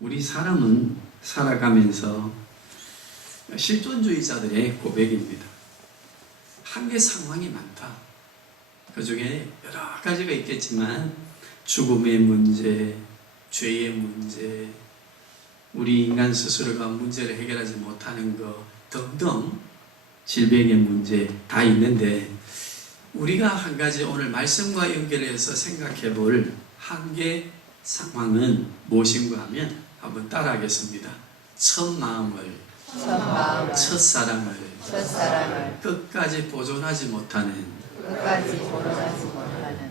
우리 사람은 살아가면서 실존주의자들의 고백입니다. 한계 상황이 많다. 그 중에 여러 가지가 있겠지만 죽음의 문제, 죄의 문제, 우리 인간 스스로가 문제를 해결하지 못하는 것 등등 질병의 문제 다 있는데, 우리가 한 가지 오늘 말씀과 연결해서 생각해 볼 한계 상황은 무엇인가 하면 한번 따라하겠습니다. 첫 마음을, 첫사랑을 끝까지 보존하지 못하는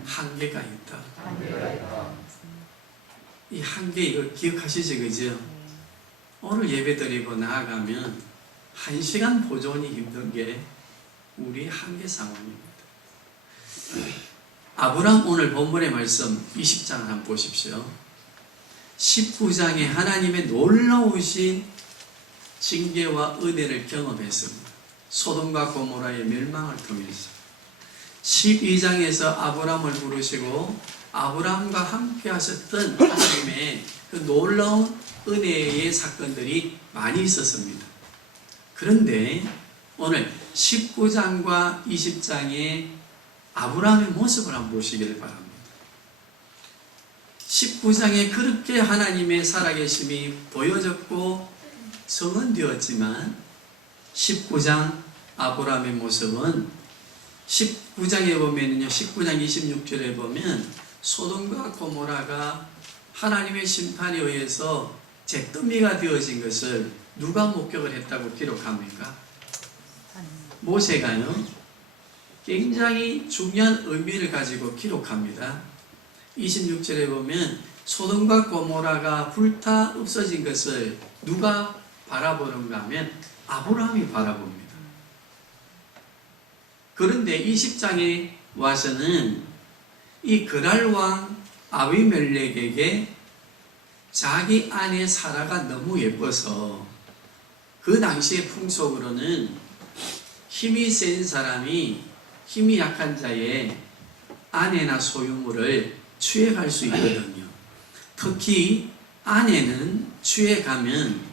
한계가 있다. 이 한계 이거 기억하시죠, 그죠? 오늘 예배 드리고 나아가면 1시간 보존이 힘든 게 우리 한계 상황입니다. 아브람 오늘 본문의 말씀 20장 한번 보십시오. 19장에 하나님의 놀라우신 징계와 은혜를 경험했습니다. 소돔과 고모라의 멸망을 통해서. 12장에서 아브람을 부르시고 아브람과 함께 하셨던 하나님의 그 놀라운 은혜의 사건들이 많이 있었습니다. 그런데 오늘 19장과 20장의 아브라함의 모습을 한번 보시기를 바랍니다. 19장에 그렇게 하나님의 살아계심이 보여졌고 성언되었지만 19장 아브라함의 모습은 19장에 보면요, 19장 26절에 보면 소돔과 고모라가 하나님의 심판에 의해서 잿더미가 되어진 것을 누가 목격을 했다고 기록합니까? 모세가요, 굉장히 중요한 의미를 가지고 기록합니다. 26절에 보면 소돔과 고모라가 불타 없어진 것을 누가 바라보는가 하면 아브라함이 바라봅니다. 그런데 20장에 와서는 이 그랄 왕 아비멜렉에게 자기 아내 사라가 너무 예뻐서, 그 당시의 풍속으로는 힘이 센 사람이 힘이 약한 자의 아내나 소유물을 취해갈 수 있거든요. 특히 아내는 취해가면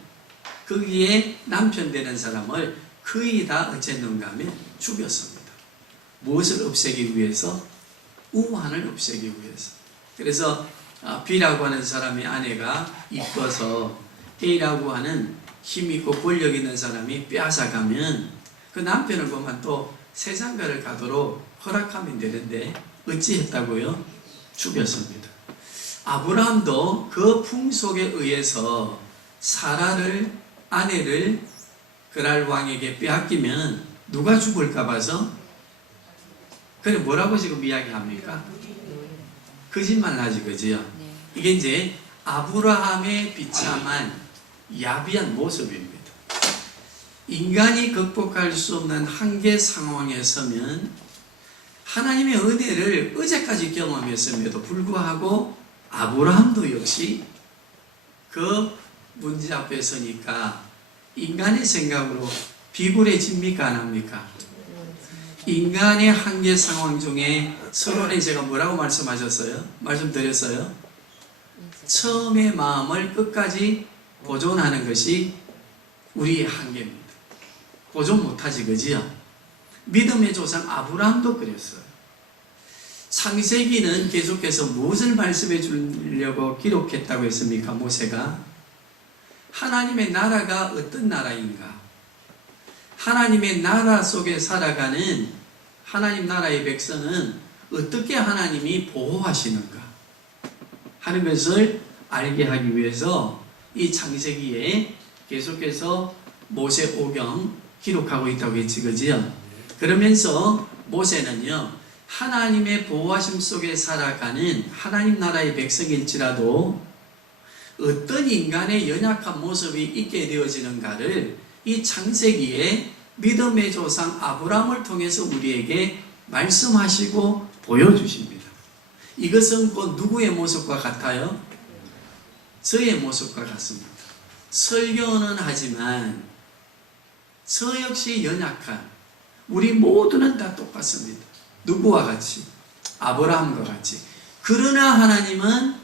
거기에 남편 되는 사람을 거의 다 어쨌는가 하면 죽였습니다. 무엇을 없애기 위해서? 우환을 없애기 위해서. 그래서 B라고 하는 사람의 아내가 이뻐서 A라고 하는 힘있고 권력 있는 사람이 빼앗아가면 그 남편을 보면 또 세상가를 가도록 허락하면 되는데 어찌했다고요? 죽였습니다. 아브라함도 그 풍속에 의해서 사라를, 아내를 그랄 왕에게 빼앗기면 누가 죽을까 봐서, 그래 뭐라고 지금 이야기합니까? 거짓말 하지, 그지요? 이게 이제 아브라함의 비참한 야비한 모습입니다. 인간이 극복할 수 없는 한계 상황에 서면 하나님의 은혜를 어제까지 경험했음에도 불구하고 아브라함도 역시 그 문제 앞에 서니까 인간의 생각으로 비굴해집니까, 안 합니까? 인간의 한계 상황 중에 서론에 제가 뭐라고 말씀하셨어요? 말씀드렸어요? 처음의 마음을 끝까지 보존하는 것이 우리의 한계입니다. 보존 못하지, 그지요? 믿음의 조상 아브라함도 그랬어요. 창세기는 계속해서 무엇을 말씀해 주려고 기록했다고 했습니까? 모세가 하나님의 나라가 어떤 나라인가, 하나님의 나라 속에 살아가는 하나님 나라의 백성은 어떻게 하나님이 보호하시는가 하는 것을 알게 하기 위해서 이 창세기에 계속해서 모세오경 기록하고 있다고 했지, 그지요? 그러면서 모세는요, 하나님의 보호하심 속에 살아가는 하나님 나라의 백성일지라도 어떤 인간의 연약한 모습이 있게 되어지는가를 이 창세기에 믿음의 조상 아브라함을 통해서 우리에게 말씀하시고 보여주십니다. 이것은 곧 누구의 모습과 같아요? 저의 모습과 같습니다. 설교는 하지만 저 역시 연약한, 우리 모두는 다 똑같습니다. 누구와 같이? 아브라함과 같이. 그러나 하나님은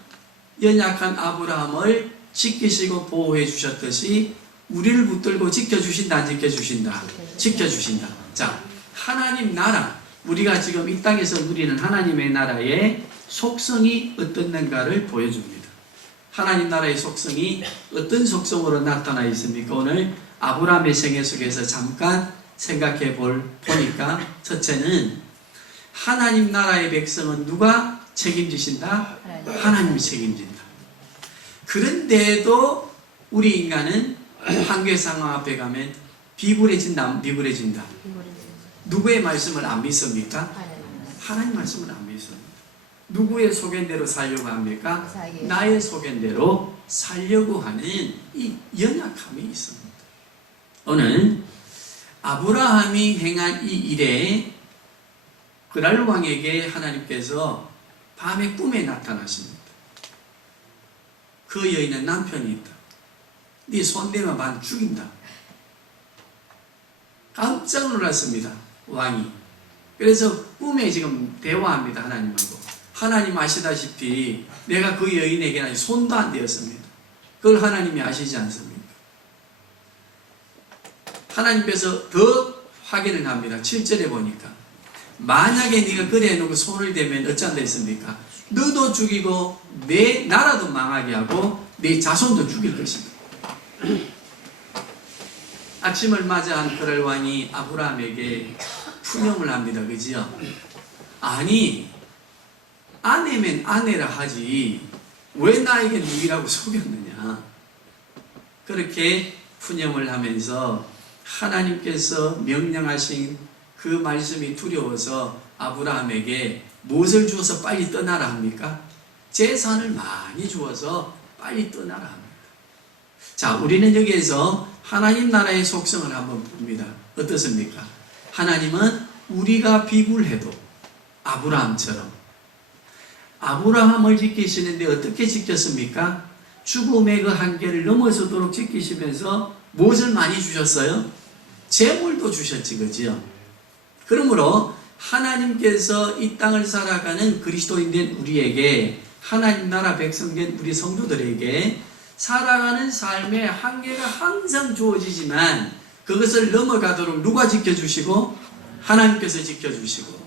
연약한 아브라함을 지키시고 보호해 주셨듯이 우리를 붙들고 지켜주신다, 안 지켜주신다? 지켜주신다. 자, 하나님 나라, 우리가 지금 이 땅에서 누리는 하나님의 나라의 속성이 어떻는가를 보여줍니다. 하나님 나라의 속성이 어떤 속성으로 나타나 있습니까? 오늘 아브라함의 생애 속에서 잠깐 생각해 보니까 첫째는 하나님 나라의 백성은 누가 책임지신다? 하나님이 책임진다. 그런데도 우리 인간은 한계 상황 앞에 가면 비굴해진다, 안 비굴해진다? 누구의 말씀을 안 믿습니까? 하나님 말씀을 안 믿습니다. 누구의 소견대로 살려고 합니까? 나의 소견대로 살려고 하는 이 연약함이 있습니다. 오늘 아브라함이 행한 이 일에 그랄 왕에게 하나님께서 밤에 꿈에 나타나십니다. 그 여인은 남편이 있다. 네 손대면 반 죽인다. 깜짝 놀랐습니다. 왕이. 그래서 꿈에 지금 대화합니다. 하나님하고. 하나님 아시다시피 내가 그 여인에게는 손도 안 대었습니다. 그걸 하나님이 아시지 않습니까? 하나님께서 더 확인을 합니다. 7절에 보니까 만약에 네가 그래 놓고 손을 대면 어쩐다 했습니까? 너도 죽이고 내 나라도 망하게 하고 내 자손도 죽일 것입니다. 아침을 맞이한 그랄 왕이 아브라함에게 푸념을 합니다. 그지요? 아니 아내면 아내라 하지 왜 나에게 누이라고 속였느냐? 그렇게 푸념을 하면서 하나님께서 명령하신 그 말씀이 두려워서 아브라함에게 무엇을 주어서 빨리 떠나라 합니까? 재산을 많이 주어서 빨리 떠나라 합니다. 자, 우리는 여기에서 하나님 나라의 속성을 한번 봅니다. 어떻습니까? 하나님은 우리가 비굴해도 아브라함처럼 아브라함을 지키시는데 어떻게 지켰습니까? 죽음의 그 한계를 넘어서도록 지키시면서 무엇을 많이 주셨어요? 재물도 주셨지, 그지요? 그러므로 하나님께서 이 땅을 살아가는 그리스도인된 우리에게 하나님 나라 백성된 우리 성도들에게 살아가는 삶의 한계가 항상 주어지지만 그것을 넘어가도록 누가 지켜주시고? 하나님께서 지켜주시고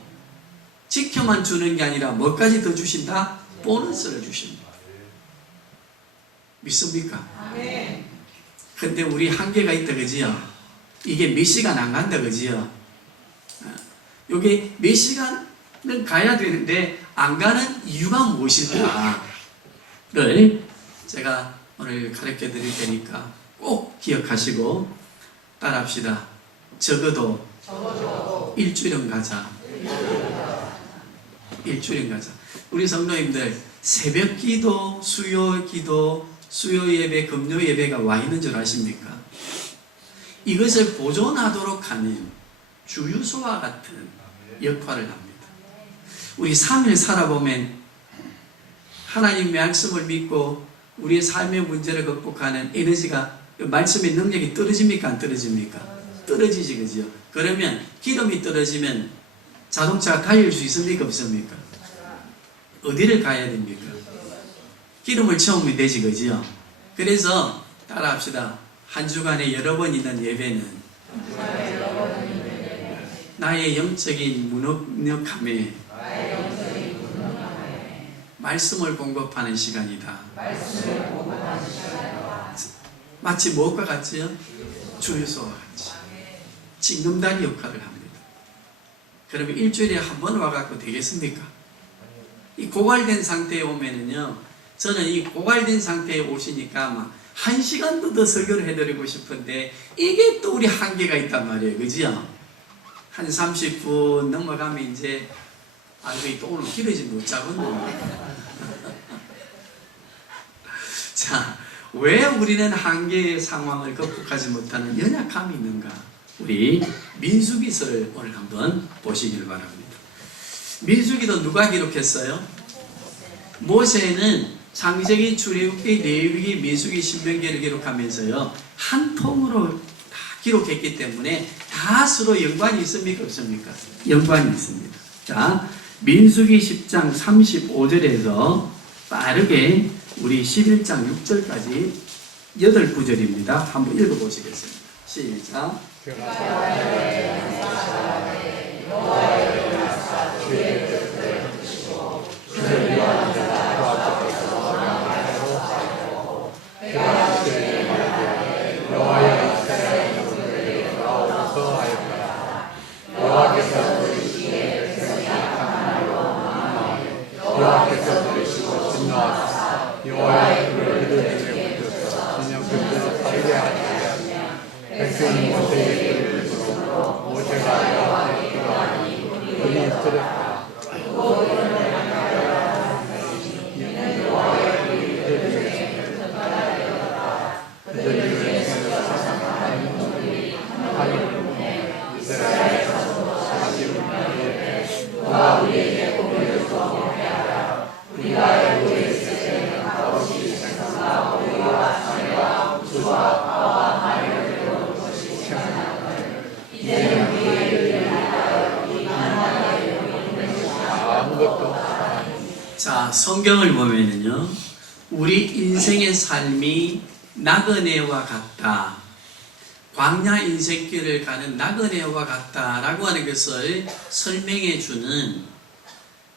지켜만 주는 게 아니라 뭐까지 더 주신다? 보너스를 주십니다. 믿습니까? 근데 우리 한계가 있다, 그지요? 이게 몇 시간 안 간다, 그지요? 여기 몇 시간은 가야 되는데 안 가는 이유가 무엇일까를 제가 오늘 가르쳐 드릴 테니까 꼭 기억하시고 따라합시다. 적어도 일주일은 가자. 일주일은 가자. 우리 성도님들 새벽 기도, 수요 기도, 수요 예배, 금요 예배가 와 있는 줄 아십니까? 이것을 보존하도록 하는 주유소와 같은 역할을 합니다. 우리 3일 살아보면 하나님의 말씀을 믿고 우리의 삶의 문제를 극복하는 에너지가, 말씀의 능력이 떨어집니까? 안 떨어집니까? 떨어지지, 그죠? 그러면 기름이 떨어지면 자동차가 달릴 수 있습니까? 없습니까? 어디를 가야 됩니까? 기름을 채우면 되지, 그죠? 그래서 따라합시다. 한 주간에 여러 번 있는 예배는 나의 영적인 무능력함에 말씀을 공급하는 시간이다. 마치 무엇과 같지요? 주유소와 같이 징검다리 역할을 합니다. 그러면 일주일에 한 번 와갖고 되겠습니까? 이 고갈된 상태에 오면은요, 저는 이 고갈된 상태에 오시니까 막 1시간도 더 설교를 해드리고 싶은데 이게 또 우리 한계가 있단 말이에요. 그죠? 한 30분 넘어가면 이제 이거 또 오늘 길어지 못 자겠노. 자, 왜 우리는 한계의 상황을 극복하지 못하는 연약함이 있는가? 우리 민수기서를 오늘 한번 보시길 바랍니다. 민수기도 누가 기록했어요? 모세는 창세기, 출애굽기, 레위기, 민수기, 신명기를 기록하면서요 한 통으로 다 기록했기 때문에 다 서로 연관이 있습니까? 없습니까? 연관이 있습니다. 자, 민수기 10장 35절에서 빠르게 우리 11장 6절까지 8구절입니다. 한번 읽어보시겠습니다. 시작. 자, 성경을 보면은요, 우리 인생의 삶이 나그네와 같다, 광야 인생길을 가는 나그네와 같다라고 하는 것을 설명해 주는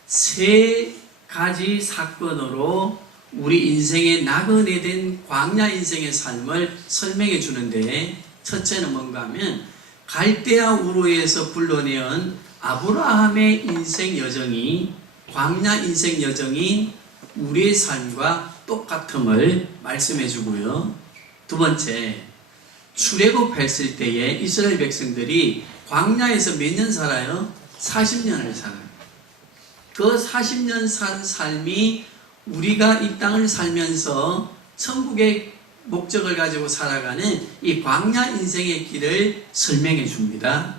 3가지 사건으로 우리 인생의 나그네된 광야 인생의 삶을 설명해 주는데, 첫째는 뭔가 하면 갈대아 우르에서 불러내온 아브라함의 인생 여정이 광야 인생 여정이 우리의 삶과 똑같음을 말씀해 주고요. 두 번째, 출애굽했을 때에 이스라엘 백성들이 광야에서 몇 년 살아요? 40년을 살아요. 그 40년 산 삶이 우리가 이 땅을 살면서 천국의 목적을 가지고 살아가는 이 광야 인생의 길을 설명해 줍니다.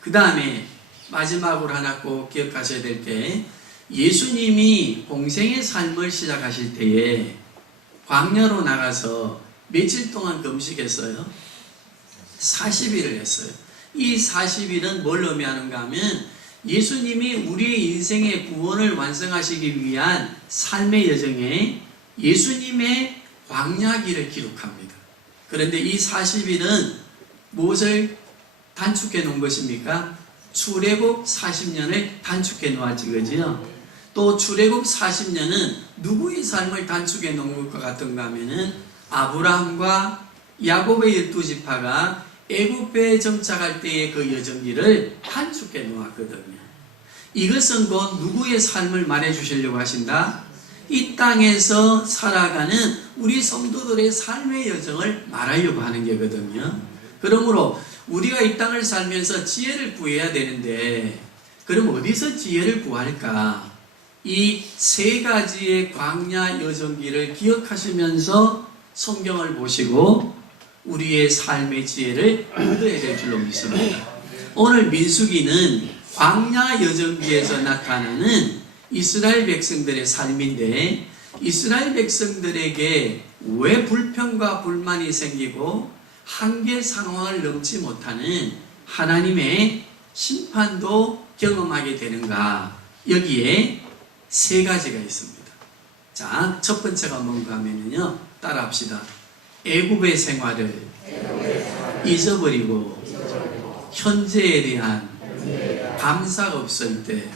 그 다음에 마지막으로 하나 꼭 기억하셔야 될 게, 예수님이 공생의 삶을 시작하실 때에 광야로 나가서 며칠 동안 금식했어요? 40일을 했어요. 이 40일은 뭘 의미하는가 하면 예수님이 우리의 인생의 구원을 완성하시기 위한 삶의 여정에 예수님의 광야길을 기록합니다. 그런데 이 40일은 무엇을 단축해 놓은 것입니까? 출애굽 40년을 단축해 놓았지, 그죠? 또 출애굽 40년은 누구의 삶을 단축해 놓은 것 같은가 하면은 아브라함과 야곱의 12지파가 애굽에 정착할 때의 그 여정길을 단축해 놓았거든요. 이것은 곧 누구의 삶을 말해 주시려고 하신다? 이 땅에서 살아가는 우리 성도들의 삶의 여정을 말하려고 하는 게거든요. 그러므로 우리가 이 땅을 살면서 지혜를 구해야 되는데, 그럼 어디서 지혜를 구할까? 이 3가지의 광야 여정길을 기억하시면서 성경을 보시고 우리의 삶의 지혜를 얻어야 될 줄로 믿습니다. 오늘 민수기는 광야 여정기에서 나타나는 이스라엘 백성들의 삶인데, 이스라엘 백성들에게 왜 불평과 불만이 생기고 한계 상황을 넘지 못하는 하나님의 심판도 경험하게 되는가? 여기에 3가지가 있습니다. 자, 첫 번째가 뭔가 하면요, 따라합시다. 애굽의 생활을 잊어버리고 현재에 대한 감사가 없을 때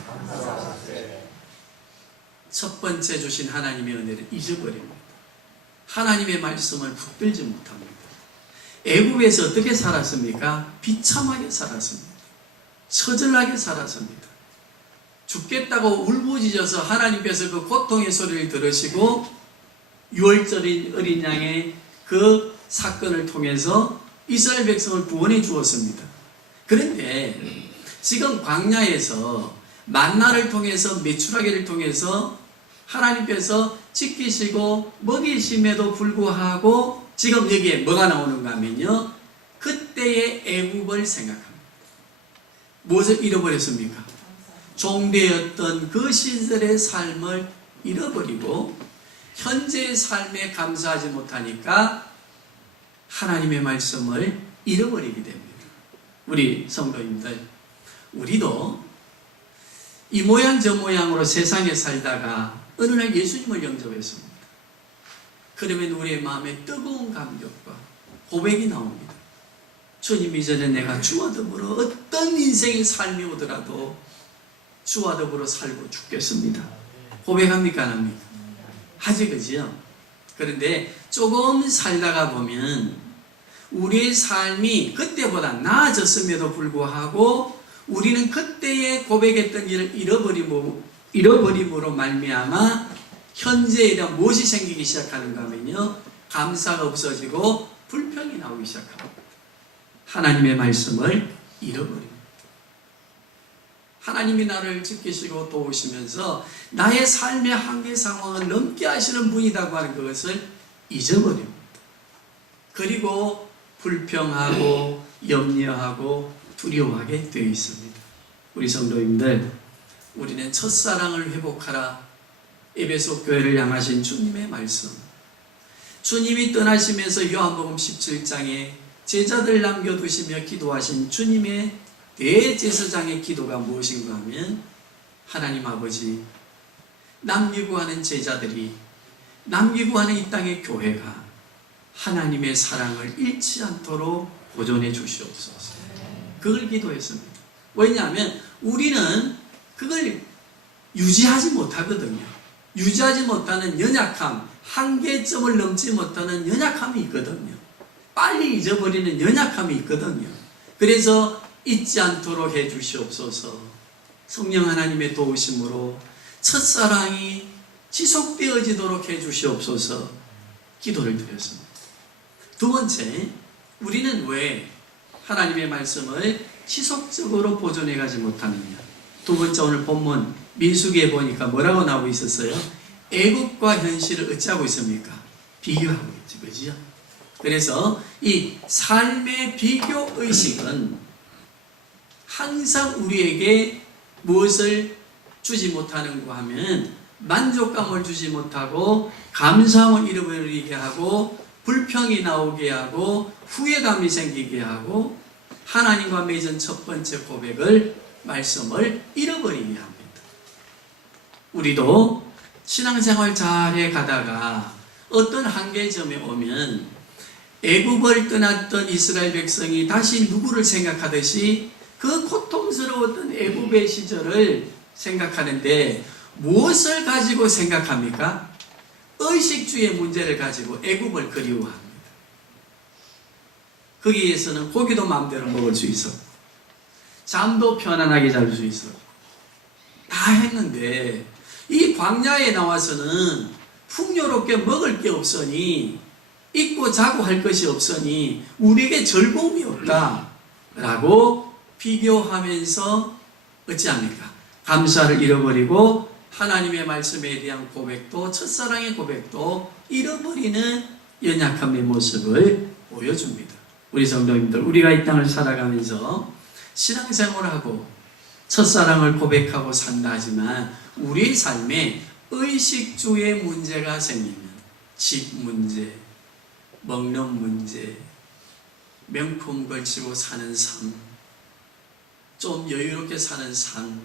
첫 번째 주신 하나님의 은혜를 잊어버립니다. 하나님의 말씀을 붙들지 못합니다. 애굽에서 어떻게 살았습니까? 비참하게 살았습니다. 처절하게 살았습니다. 죽겠다고 울부짖어서 하나님께서 그 고통의 소리를 들으시고 6월절인 어린 양의 그 사건을 통해서 이스라엘 백성을 구원해 주었습니다. 그런데 지금 광야에서 만나를 통해서 메추라기를 통해서 하나님께서 지키시고 먹이심에도 불구하고 지금 여기에 뭐가 나오는가 하면요, 그때의 애굽을 생각합니다. 무엇을 잃어버렸습니까? 종되었던 그 시절의 삶을 잃어버리고 현재의 삶에 감사하지 못하니까 하나님의 말씀을 잃어버리게 됩니다. 우리 성도님들, 우리도 이 모양 저 모양으로 세상에 살다가 어느 날 예수님을 영접했습니다. 그러면 우리의 마음에 뜨거운 감격과 고백이 나옵니다. 주님, 이전에 내가 주와 더불어 어떤 인생의 삶이 오더라도 주와 더불어 살고 죽겠습니다. 고백합니까? 안 합니까? 하지, 그지요? 그런데 조금 살다가 보면 우리의 삶이 그때보다 나아졌음에도 불구하고 우리는 그때에 고백했던 일을 잃어버림으로 말미암아 현재에 대한 무엇이 생기기 시작하는가 하면요, 감사가 없어지고 불평이 나오기 시작합니다. 하나님의 말씀을 잃어버립니다. 하나님이 나를 지키시고 도우시면서 나의 삶의 한계 상황을 넘게 하시는 분이라고 하는 그것을 잊어버립니다. 그리고 불평하고 염려하고 두려워하게 되어 있습니다. 우리 성도님들, 우리는 첫사랑을 회복하라, 에베소 교회를 향하신 주님의 말씀, 주님이 떠나시면서 요한복음 17장에 제자들 남겨두시며 기도하신 주님의 대제사장의 기도가 무엇인가 하면, 하나님 아버지, 남기고 하는 제자들이, 남기고 하는 이 땅의 교회가 하나님의 사랑을 잃지 않도록 보존해 주시옵소서. 그걸 기도했습니다. 왜냐하면 우리는 그걸 유지하지 못하거든요. 유지하지 못하는 연약함, 한계점을 넘지 못하는 연약함이 있거든요. 빨리 잊어버리는 연약함이 있거든요. 그래서 잊지 않도록 해 주시옵소서. 성령 하나님의 도우심으로 첫사랑이 지속되어지도록 해 주시옵소서. 기도를 드렸습니다. 두 번째, 우리는 왜 하나님의 말씀을 지속적으로 보존해 가지 못하느냐. 두 번째, 오늘 본문 민수기에 보니까 뭐라고 나오고 있었어요? 애국과 현실을 어찌하고 있습니까? 비교하고 있지, 그죠? 그래서 이 삶의 비교 의식은 항상 우리에게 무엇을 주지 못하는가 하면 만족감을 주지 못하고 감사함을 잃어버리게 하고 불평이 나오게 하고 후회감이 생기게 하고 하나님과 맺은 첫 번째 고백을, 말씀을 잃어버리게 합니다. 우리도 신앙생활 잘해 가다가 어떤 한계점에 오면 애굽을 떠났던 이스라엘 백성이 다시 누구를 생각하듯이 그 고통스러웠던 애굽의 시절을 생각하는데 무엇을 가지고 생각합니까? 의식주의 문제를 가지고 애굽을 그리워합니다. 거기에서는 고기도 마음대로 먹을 수 있었고 잠도 편안하게 잘 수 있었고 다 했는데 이 광야에 나와서는 풍요롭게 먹을 게 없으니, 입고 자고 할 것이 없으니 우리에게 즐거움이 없다라고 비교하면서 어찌합니까? 감사를 잃어버리고 하나님의 말씀에 대한 고백도, 첫사랑의 고백도 잃어버리는 연약함의 모습을 보여줍니다. 우리 성도님들, 우리가 이 땅을 살아가면서 신앙생활하고 첫사랑을 고백하고 산다 하지만 우리의 삶에 의식주의 문제가 생기면, 집 문제, 먹는 문제, 명품 걸치고 사는 삶, 좀 여유롭게 사는 삶,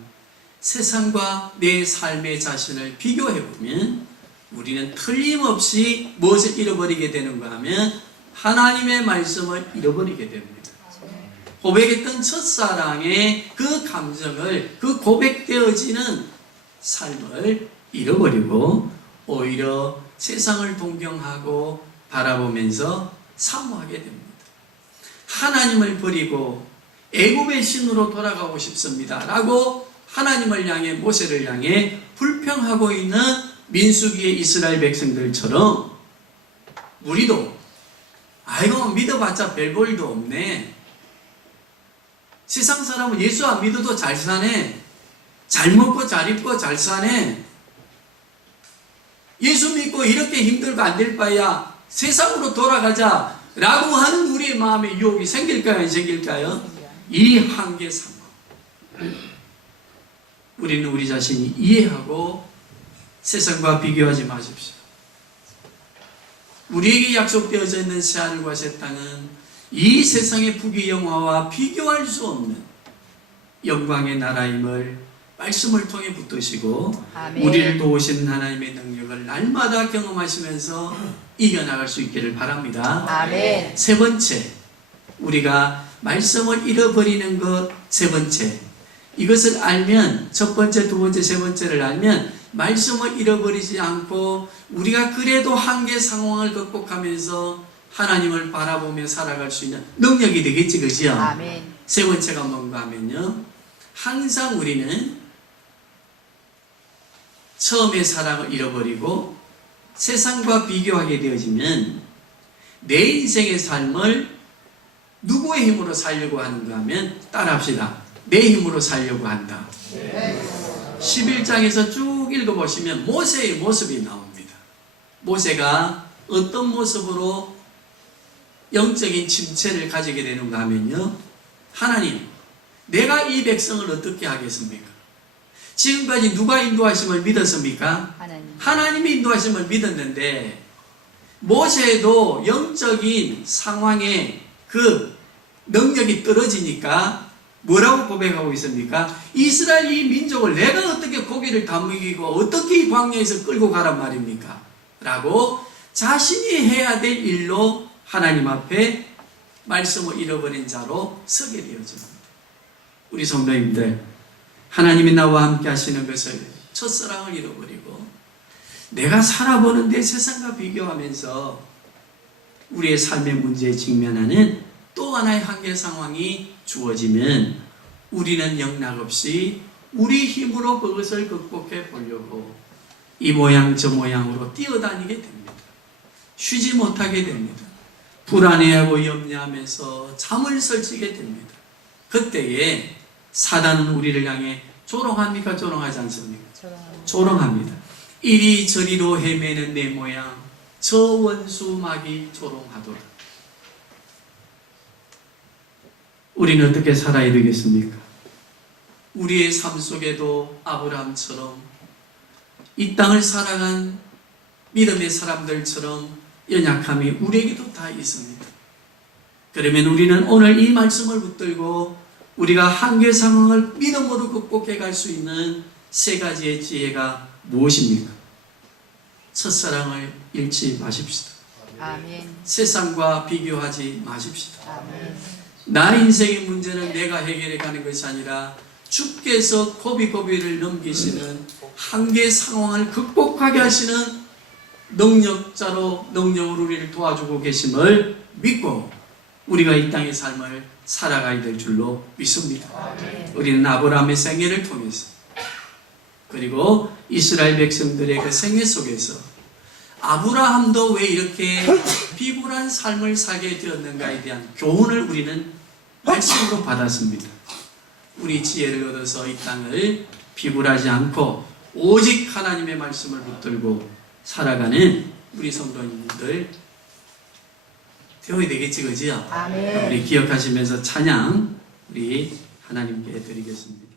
세상과 내 삶의 자신을 비교해보면 우리는 틀림없이 무엇을 잃어버리게 되는가 하면 하나님의 말씀을 잃어버리게 됩니다. 고백했던 첫사랑의 그 감정을, 그 고백되어지는 삶을 잃어버리고 오히려 세상을 동경하고 바라보면서 사모하게 됩니다. 하나님을 버리고 애굽의 신으로 돌아가고 싶습니다 라고 하나님을 향해, 모세를 향해 불평하고 있는 민수기의 이스라엘 백성들처럼 우리도 아이고 믿어봤자 별 볼일도 없네, 세상 사람은 예수 안 믿어도 잘 사네, 잘 먹고 잘 입고 잘 사네, 예수 믿고 이렇게 힘들고 안 될 바야 세상으로 돌아가자 라고 하는 우리의 마음의 유혹이 생길까요? 안 생길까요? 이 한계 상황, 우리는 우리 자신이 이해하고 세상과 비교하지 마십시오. 우리에게 약속되어져 있는 새하늘과 새 땅은 이 세상의 부귀영화와 비교할 수 없는 영광의 나라임을 말씀을 통해 붙드시고 아멘. 우리를 도우시는 하나님의 능력을 날마다 경험하시면서 이겨나갈 수 있기를 바랍니다. 아멘. 세 번째, 우리가 말씀을 잃어버리는 것 세 번째. 이것을 알면 첫 번째, 두 번째, 세 번째를 알면 말씀을 잃어버리지 않고 우리가 그래도 한계 상황을 극복하면서 하나님을 바라보며 살아갈 수 있는 능력이 되겠지, 그죠? 아멘. 세 번째가 뭔가 하면요, 항상 우리는 처음에 사랑을 잃어버리고 세상과 비교하게 되어지면 내 인생의 삶을 누구의 힘으로 살려고 하는가 하면 따라합시다. 내 힘으로 살려고 한다. 11장에서 쭉 읽어보시면 모세의 모습이 나옵니다. 모세가 어떤 모습으로 영적인 침체를 가지게 되는가 하면요, 하나님, 내가 이 백성을 어떻게 하겠습니까? 지금까지 누가 인도하심을 믿었습니까? 하나님이 인도하심을 믿었는데 모세도 영적인 상황에 그 능력이 떨어지니까 뭐라고 고백하고 있습니까? 이스라엘 이 민족을 내가 어떻게 고기를 다 먹이고 어떻게 이 광야에서 끌고 가란 말입니까? 라고 자신이 해야 될 일로 하나님 앞에 말씀을 잃어버린 자로 서게 되어집니다. 우리 성도님들, 하나님이 나와 함께 하시는 것을, 첫사랑을 잃어버리고 내가 살아보는데 세상과 비교하면서 우리의 삶의 문제에 직면하는 또 하나의 한계 상황이 주어지면 우리는 영락없이 우리 힘으로 그것을 극복해 보려고 이 모양 저 모양으로 뛰어다니게 됩니다. 쉬지 못하게 됩니다. 불안해하고 염려하면서 잠을 설치게 됩니다. 그때에 사단은 우리를 향해 조롱합니까? 조롱하지 않습니까? 조롱합니다. 이리저리로 헤매는 내 모양, 저 원수 마귀 조롱하도다. 우리는 어떻게 살아야 되겠습니까? 우리의 삶 속에도 아브라함처럼 이 땅을 살아간 믿음의 사람들처럼 연약함이 우리에게도 다 있습니다. 그러면 우리는 오늘 이 말씀을 붙들고 우리가 한계 상황을 믿음으로 극복해 갈 수 있는 세 가지의 지혜가 무엇입니까? 첫사랑을 잃지 마십시다. 아멘. 세상과 비교하지 마십시다. 아멘. 나의 인생의 문제는 내가 해결해 가는 것이 아니라 주께서 고비고비를 넘기시는 한계 상황을 극복하게 하시는 능력자로, 능력으로 우리를 도와주고 계심을 믿고 우리가 이 땅의 삶을 살아가야 될 줄로 믿습니다. 아멘. 우리는 아브라함의 생애를 통해서, 그리고 이스라엘 백성들의 그 생애 속에서 아브라함도 왜 이렇게 비굴한 삶을 살게 되었는가에 대한 교훈을 우리는 말씀으로 받았습니다. 우리 지혜를 얻어서 이 땅을 비굴하지 않고 오직 하나님의 말씀을 붙들고 살아가는 우리 성도님들 되어야 되겠지, 그지요? 아멘. 우리 기억하시면서 찬양 우리 하나님께 드리겠습니다.